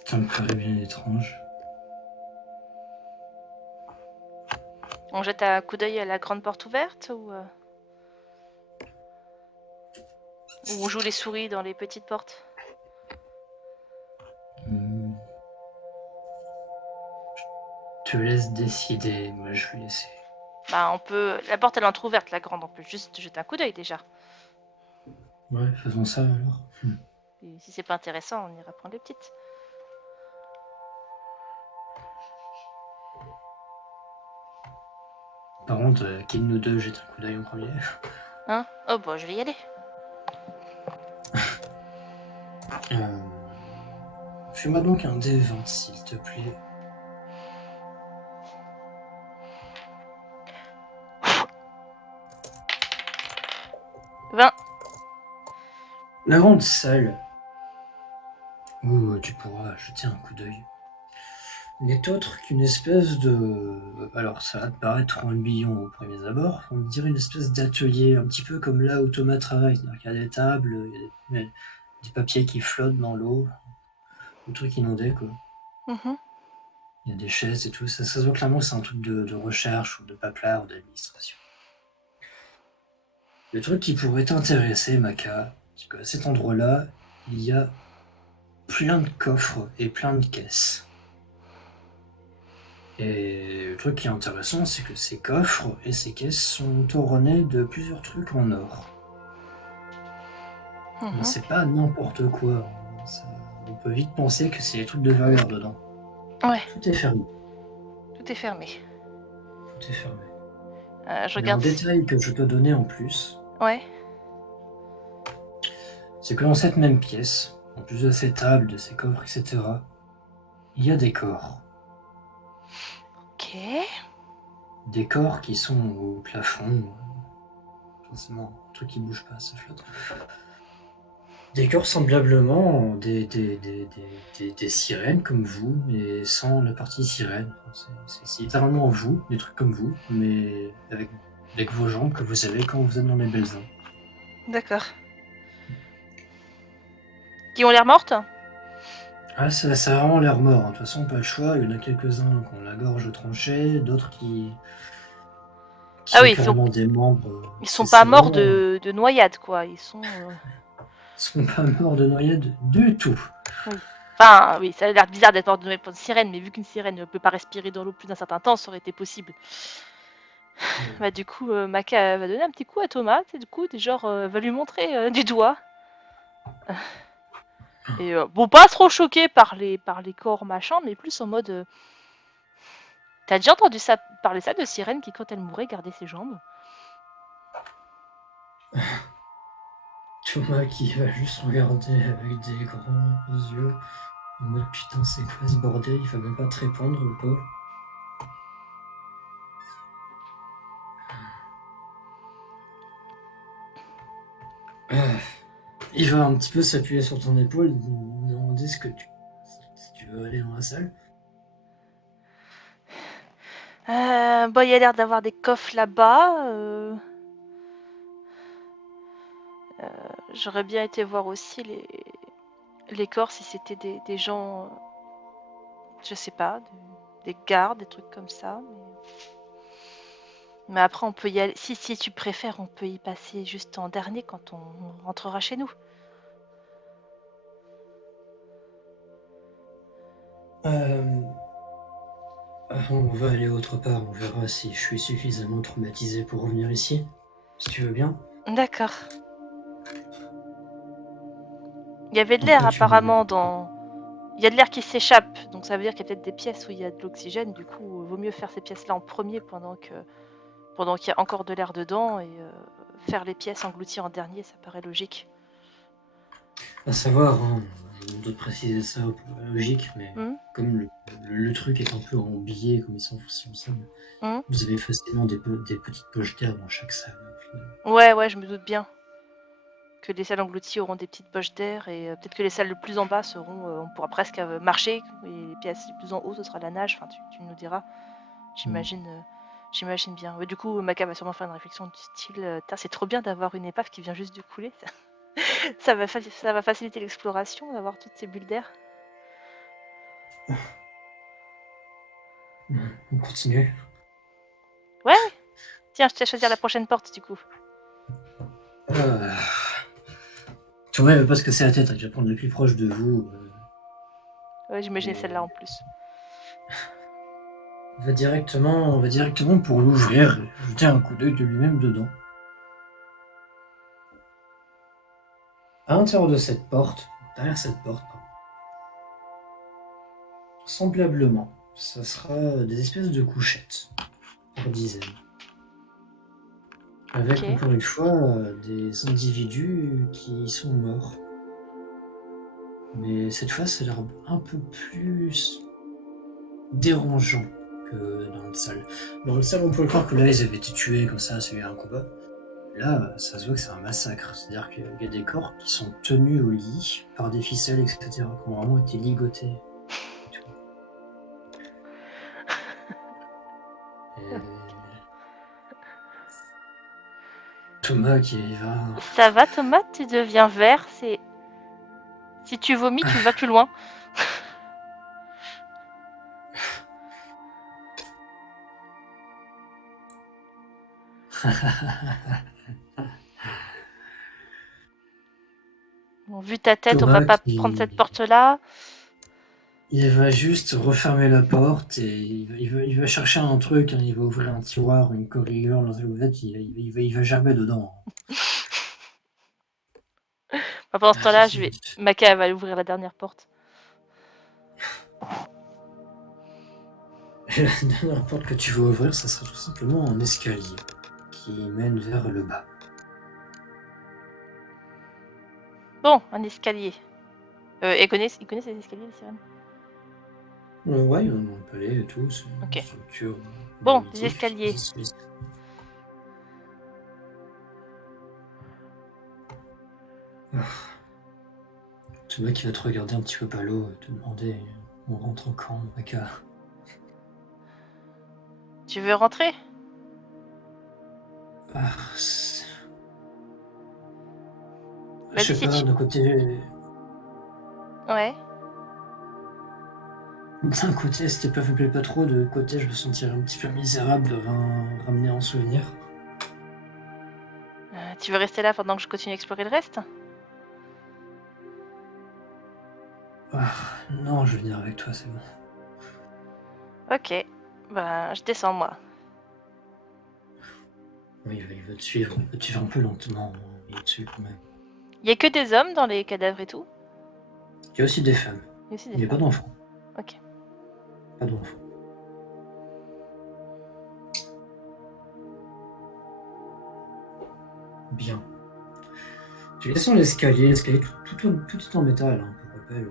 Ça me paraît bien étrange. On jette un coup d'œil à la grande porte ouverte ou on joue les souris dans les petites portes? Je te laisse décider, moi je vais laisser. Bah, on peut. La porte elle est entrouverte, la grande, on peut juste jeter un coup d'œil déjà. Ouais, faisons ça alors. Et si c'est pas intéressant, on ira prendre les petites. Par contre, qui de nous deux jette un coup d'œil en premier? Hein? Oh bah, je vais y aller. Fais-moi donc un D20, s'il te plaît. La grande salle où tu pourras jeter un coup d'œil n'est autre qu'une espèce de... Alors ça va te paraître ennuyant au premier abord, on dirait une espèce d'atelier, un petit peu comme là où Thomas travaille. C'est-à-dire qu'il y a des tables, il y a des papiers qui flottent dans l'eau, des trucs inondés quoi. Il y a des chaises et tout, ça se voit clairement que c'est un truc de recherche ou de paplard ou d'administration. Le truc qui pourrait t'intéresser, Maka, c'est qu'à cet endroit-là, il y a plein de coffres et plein de caisses. Et le truc qui est intéressant, c'est que ces coffres et ces caisses sont ornés de plusieurs trucs en or. Mais c'est pas n'importe quoi. On peut vite penser que c'est des trucs de valeur dedans. Ouais, Tout est fermé. tout est fermé. Tout est fermé. Je Mais un regarde. détail que je peux donner en plus, Ouais. c'est que dans cette même pièce, en plus de ces tables, de ces coffres, etc., il y a des corps. Ok. Des corps qui sont au plafond. Forcément, un truc qui bouge pas, ça flotte. Des corps semblablement des sirènes comme vous, mais sans la partie sirène. C'est littéralement vous, des trucs comme vous, mais avec vos jambes que vous avez quand vous êtes dans les belles eaux. D'accord. Qui ont l'air mortes? Ah, ça a vraiment l'air mort, hein. De toute façon, pas le choix. Il y en a quelques-uns qui ont la gorge tranchée, d'autres Ah qui ont oui, carrément des membres. ils sont C'est pas morts vraiment. de noyade, quoi. Ils sont. Ils sont pas morts de noyade du tout. Oui. Enfin, oui, ça a l'air bizarre d'être mort de noyade pour une sirène, mais vu qu'une sirène ne peut pas respirer dans l'eau plus d'un certain temps, ça aurait été possible. Bah, du coup, Maka va donner un petit coup à Thomas, et du coup, genre, va lui montrer du doigt. Et bon, pas trop choqué par les corps machin, mais plus en mode. T'as déjà entendu ça parler ça de sirène qui, quand elle mourait, gardait ses jambes? Thomas qui va juste regarder avec des grands yeux. En mode putain, c'est quoi ce bordel? Il va même pas te répondre, le pauvre. Il va un petit peu s'appuyer sur ton épaule, demander si tu veux aller dans la salle. Bon, il y a l'air d'avoir des coffres là-bas. J'aurais bien été voir aussi les corps si c'était des gens, je sais pas, des gardes, des trucs comme ça. Mais après, on peut y aller. Si tu préfères, on peut y passer juste en dernier quand on rentrera chez nous. Euh, on va aller autre part, on verra si je suis suffisamment traumatisé pour revenir ici. Si tu veux bien. D'accord. Il y avait de l'air Après, tu me. apparemment dans. Il y a de l'air qui s'échappe, donc ça veut dire qu'il y a peut-être des pièces où il y a de l'oxygène. Du coup, il vaut mieux faire ces pièces-là en premier pendant qu'il y a encore de l'air dedans et faire les pièces englouties en dernier, ça paraît logique. À savoir, hein, je me dois de préciser ça pour la logique, mais comme le truc est un peu en biais, comme ils sont ensemble, vous avez facilement des petites poches d'air dans chaque salle. Ouais, je me doute bien que les salles englouties auront des petites poches d'air et peut-être que les salles le plus en bas seront, on pourra presque marcher et les pièces les plus en haut ce sera la nage. Enfin, tu nous diras. J'imagine bien. Ouais, du coup, Maka va sûrement faire une réflexion du style, c'est trop bien d'avoir une épave qui vient juste de couler. Ça va faciliter l'exploration d'avoir toutes ces bulles d'air. On continue. Ouais. Tiens, je t'ai choisir la prochaine porte du coup. Tu vois, pas se casser la tête, je vais prendre le plus proche de vous. Ouais, j'imaginais celle-là en plus. On va directement pour l'ouvrir et jeter un coup d'œil de lui-même dedans. À l'intérieur de cette porte, derrière cette porte, semblablement, ça sera des espèces de couchettes, par dizaines. Avec encore une fois des individus qui sont morts. Mais cette fois, ça a l'air un peu plus dérangeant que dans le salle. Dans le salle, on peut croire que là, ils avaient été tués comme ça, c'est un combat. Là, ça se voit que c'est un massacre. C'est-à-dire qu'il y a des corps qui sont tenus au lit par des ficelles, etc., qui ont vraiment été ligotés. Et... Thomas qui va... Ça va Thomas, tu deviens vert, c'est... Si tu vomis, tu vas plus loin. Bon, vu ta tête, on va Thomas pas prendre cette porte-là. Il va juste refermer la porte et il va chercher un truc, hein, il va ouvrir un tiroir, une corrigure dans une ouverte, il va gerber dedans. Pendant ce Ah, temps-là, Maka va ouvrir la dernière porte. la dernière porte que tu vas ouvrir, ça sera tout simplement un escalier qui mène vers le bas. Bon, un escalier. Il connaît ces escaliers, les sirènes? Ouais, il y a un palais et tout, c'est une Ok. structure Bon, des primitive. escaliers. Ce mec qui va te regarder un petit peu palo, te demander on rentre quand, Maka? Tu veux rentrer? Ah, je Vas-y, sais si pas, tu... d'un côté, Ouais. d'un côté, cette épreuve me plaît pas trop, de l'autre côté, je me sentirais un petit peu misérable de ramener en souvenir. Tu veux rester là pendant que je continue à explorer le reste? Ah, non, je vais venir avec toi, c'est bon. Ok. Bah, je descends, moi. Oui, il va te suivre un peu lentement, il est dessus quand même. Y a que des hommes dans les cadavres et tout? Il y a aussi des femmes, Y a aussi des il n'y a pas femmes. d'enfants. Ok. Pas d'enfants. Bien. Tu descends l'escalier tout est en métal, hein, pour rappel.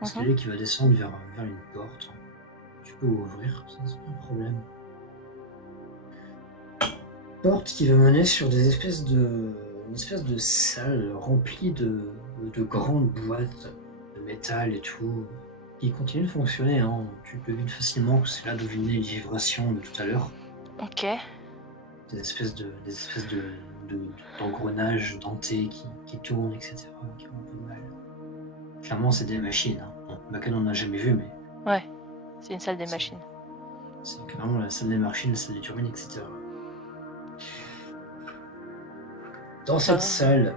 L'escalier qui va descendre vers une porte. Tu peux ouvrir, ça c'est pas un problème. Porte qui va mener sur une espèce de salle remplie de grandes boîtes de métal et tout, qui continuent de fonctionner, hein. Tu devines facilement que c'est là d'où venaient les vibrations de tout à l'heure. Ok. D'engrenages dentés qui tournent, etc., qui ont un peu de mal. Clairement, c'est des machines, hein. Bon, Maka n'en a jamais vu, mais Ouais. C'est une salle des machines. c'est clairement la salle des machines, la salle des turbines, etc. Dans cette salle,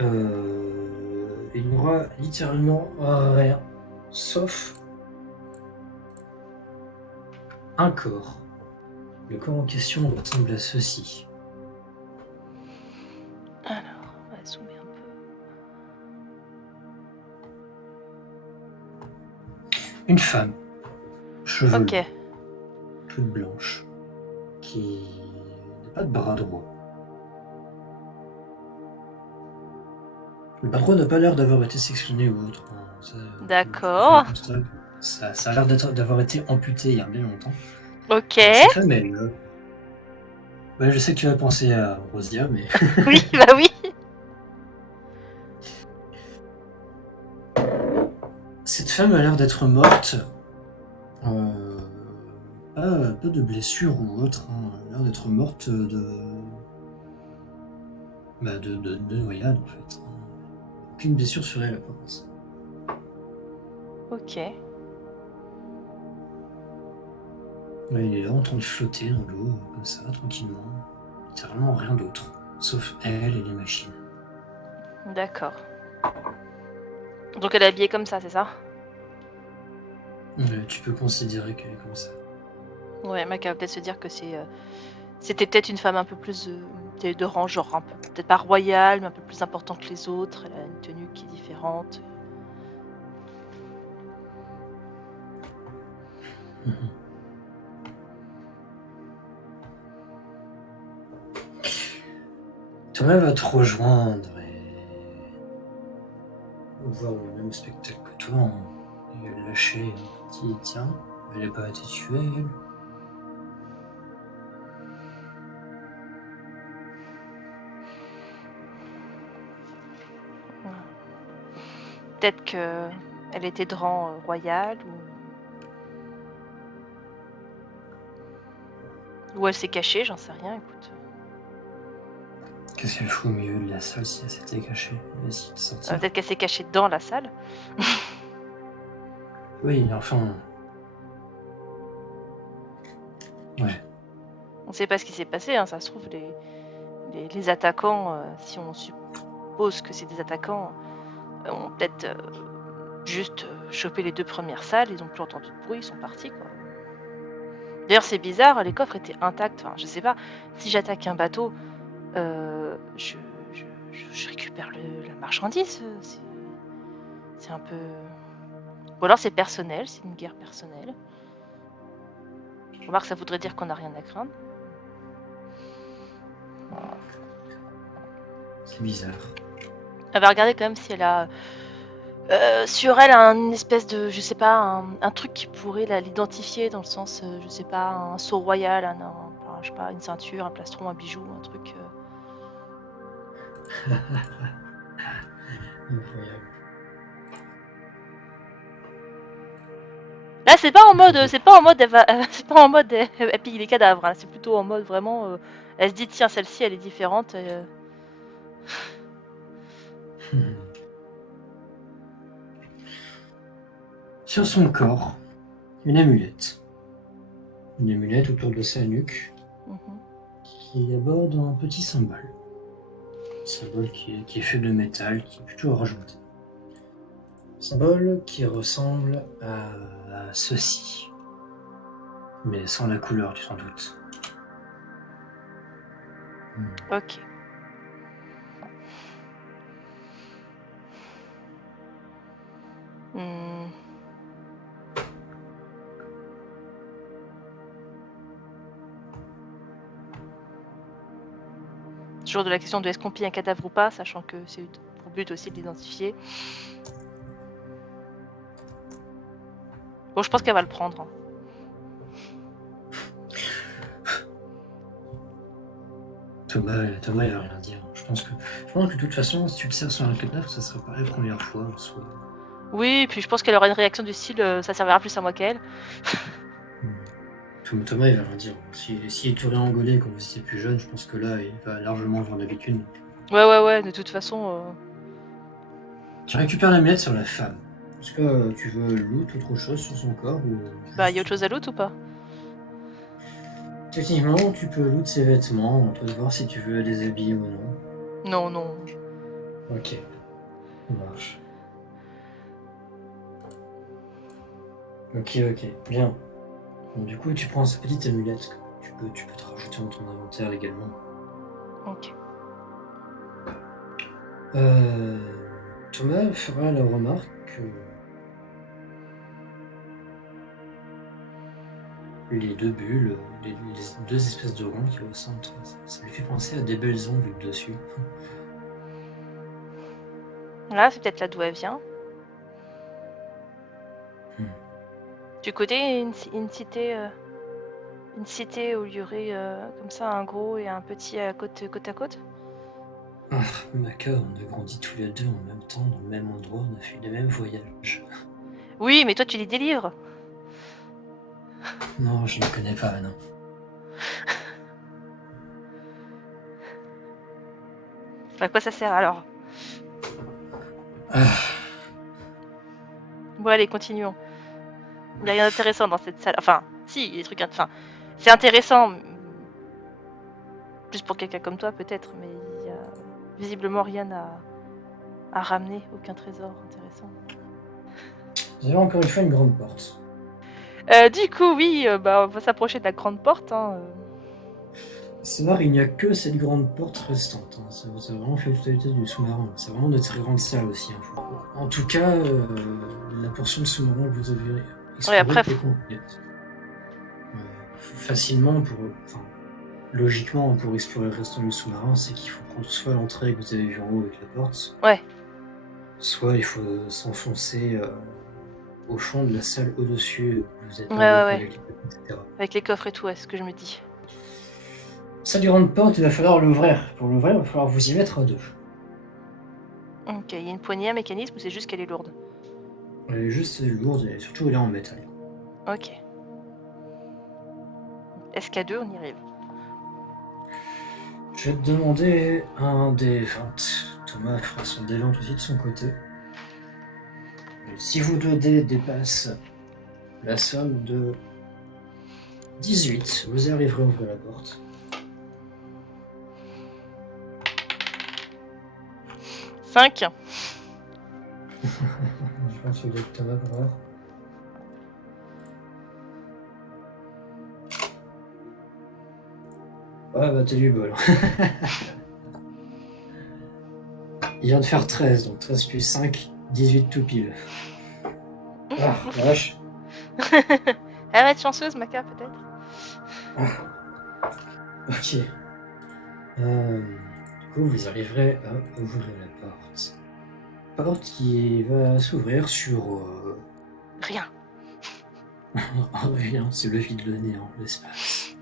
il n'y aura littéralement rien, sauf un corps. Le corps en question ressemble à ceci. Alors, on va zoomer un Une femme, peu. chevelue, Ok. toute blanche, qui n'a pas de bras droit. Le bras droit n'a pas l'air d'avoir été sectionné ou autre, hein. D'accord. Ça a l'air d'avoir été amputé il y a bien longtemps. Ok. Cette femme, elle... Ouais, je sais que tu vas penser à Rosia, mais... Oui, bah oui. Cette femme a l'air d'être morte. Euh, pas de blessure ou autre, hein. Elle a l'air d'être morte de noyade, en fait. Aucune blessure sur elle, apparemment. Ok. Ouais, il est là en train de flotter dans l'eau, comme ça, tranquillement. Littéralement rien d'autre, sauf elle et les machines. D'accord. Donc elle est habillée comme ça, c'est ça? Ouais, tu peux considérer qu'elle est comme ça. Ouais, Mac va peut-être se dire que c'était peut-être une femme un peu plus de rang, genre un peu, peut-être pas royale, mais un peu plus importante que les autres. Elle a une tenue qui est différente. Mhm. Thomas va te rejoindre et voir le même spectacle que toi. Il va lâcher un petit tiens, elle n'a pas été tuée, elle. Peut-être que elle était de rang royal ou elle s'est cachée, j'en sais rien. Écoute. Qu'est-ce qu'elle fout au milieu de la salle si elle s'était cachée? Elle a essayé de sortir. Peut-être qu'elle s'est cachée dans la salle. Oui, enfin. Ouais. On sait pas ce qui s'est passé, hein. Ça se trouve les attaquants, si on suppose que c'est des attaquants, ont peut-être juste chopé les 2 premières salles, ils ont plus entendu de bruit, ils sont partis quoi. D'ailleurs c'est bizarre, les coffres étaient intacts, enfin je sais pas, si j'attaque un bateau, je récupère la marchandise, c'est un peu... Ou alors c'est personnel, c'est une guerre personnelle. Remarque, ça voudrait dire qu'on n'a rien à craindre. C'est bizarre. Elle va regarder quand même si elle a sur elle une espèce de, je sais pas, un truc qui pourrait l'identifier dans le sens, je sais pas, un sceau royal, je sais pas, une ceinture, un plastron, un bijou, un truc. Incroyable. Là, c'est pas en mode, c'est pas en mode, elle pille les cadavres. Hein, c'est plutôt en mode vraiment, elle se dit tiens celle-ci elle est différente. Sur son corps, une amulette. Une amulette autour de sa nuque qui aborde un petit symbole. Un symbole qui est fait de métal, qui est plutôt argenté. Un symbole qui ressemble à ceci. Mais sans la couleur, tu t'en doutes. Ok. Toujours de la question de est-ce qu'on pille un cadavre ou pas, sachant que c'est pour but aussi de l'identifier. Bon, je pense qu'elle va le prendre. Hein. Thomas, il va rien dire. Je pense que de toute façon, si tu le sers sur un cadavre, ça sera pas la première fois en soi. Oui, puis je pense qu'elle aura une réaction du style ça servira plus à moi qu'à elle. Thomas, il va rien dire. S'il est angolais quand vous étiez plus jeune, je pense que là, il va largement avoir l'habitude. Ouais, de toute façon. Tu récupères l'amulette sur la femme. Est-ce que tu veux loot autre chose sur son corps ou... Bah, y a autre chose à loot ou pas? Techniquement, tu peux loot ses vêtements, on peut voir si tu veux les habiller ou non. Non. Ok, ça marche. Ok, bien. Bon, du coup, tu prends cette petite amulette. Tu peux te rajouter dans ton inventaire également. Ok. Thomas fera la remarque que les 2 bulles, les 2 espèces de ronds qui est au centre, ça lui fait penser à des belles ongles dessus. Là, c'est peut-être là d'où elle vient. Tu connais une cité où il y aurait comme ça un gros et un petit côte à côte? Ah, Maka, on a grandi tous les deux en même temps, dans le même endroit, on a fait les mêmes voyages. Oui, mais toi tu lis des livres. Non, je ne connais pas, non. À quoi ça sert alors? Bon allez, continuons. Il n'y a rien d'intéressant dans cette salle. Enfin, si, il y a des trucs... Enfin, c'est intéressant. Plus pour quelqu'un comme toi peut-être, mais il y a visiblement rien à ramener, aucun trésor intéressant. Vous avez encore une fois une grande porte. Du coup, oui, on va s'approcher de la grande porte. Hein. C'est vrai, il n'y a que cette grande porte restante. Hein. Ça vraiment fait la totalité du sous-marin. C'est vraiment de très grandes salles aussi. Hein. En tout cas, la portion de sous-marin que vous avez explorée après, est complète. Facilement, logiquement, pour explorer le restant du sous-marin, c'est qu'il faut prendre soit l'entrée que vous avez vue en haut avec la porte, soit il faut s'enfoncer au fond de la salle au-dessus, vous êtes avec les coffres, etc. Avec les coffres et tout, c'est ce que je me dis. Cette grande porte, il va falloir l'ouvrir. Pour l'ouvrir, il va falloir vous y mettre à 2. Ok, il y a une poignée, un mécanisme ou c'est juste qu'elle est lourde? Elle est juste lourde et surtout elle est en métal. Ok. Est-ce qu'à 2 on y arrive? Je vais te demander un des 20. Thomas fera son des 20 aussi de son côté. Et si vos 2 dés dépassent la somme de 18, vous arriverez à ouvrir la porte. 5. prends celui de Thomas pour voir. Ouais, bah t'as du bol. Il vient de faire 13, donc 13 plus 5, 18 tout pile. Ah, la vache. Elle va être chanceuse, Maca, peut-être. Ok. Du coup, vous arriverez à ouvrir la porte. Porte qui va s'ouvrir sur... Rien. rien, c'est le vide, le néant, l'espace.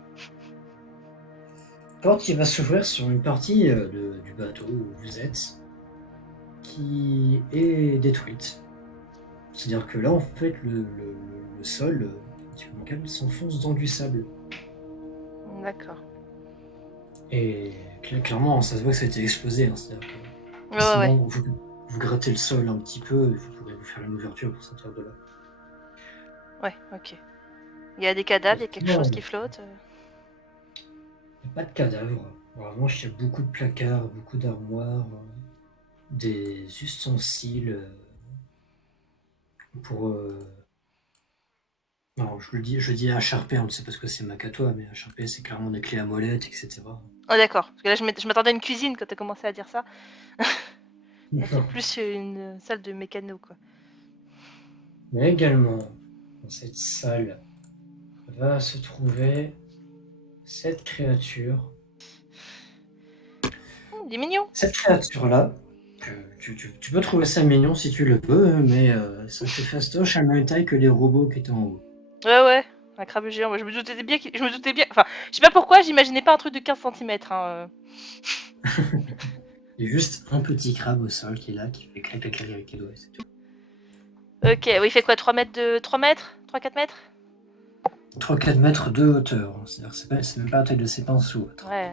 Porte qui va s'ouvrir sur une partie du bateau où vous êtes, qui est détruite. C'est-à-dire que là, en fait, le sol, s'enfonce dans du sable. D'accord. Et clairement, ça se voit que ça a été explosé. Hein, c'est-à-dire que Ouais, sinon, ouais. vous grattez le sol un petit peu, et vous pourrez vous faire une ouverture pour sortir de là. Ouais, ok. Il y a des cadavres, il y a quelque Non, chose il qui flotte. n'y a pas de cadavres. En revanche, il y a beaucoup de placards, beaucoup d'armoires, des ustensiles pour... Non, je dis à Sharpé, on ne sait pas ce que c'est Macatois, mais à Sharpé, c'est clairement des clés à molette, etc. Oh, d'accord. Parce que là, je m'attendais à une cuisine quand t'as commencé à dire ça. Là, c'est Non. plus une salle de mécano, quoi. Mais également, dans cette salle, va se trouver cette créature. Il est mignon. Cette créature-là, tu peux trouver ça mignon si tu le peux, mais ça fait fastoche à la même taille que les robots qui étaient en haut. Ouais, ouais. Un crabe géant. Moi, je me doutais bien. Je me doutais bien. Enfin, je sais pas pourquoi, j'imaginais pas un truc de 15 cm. Hein. Il y a juste un petit crabe au sol qui est là, qui fait clac clac avec les doigts, c'est tout. Ok, oui, il fait quoi, 3 mètres de... 3 mètres 3-4 mètres 3-4 mètres de hauteur, c'est-à-dire c'est même pas la taille de ses pinceaux. Ouais.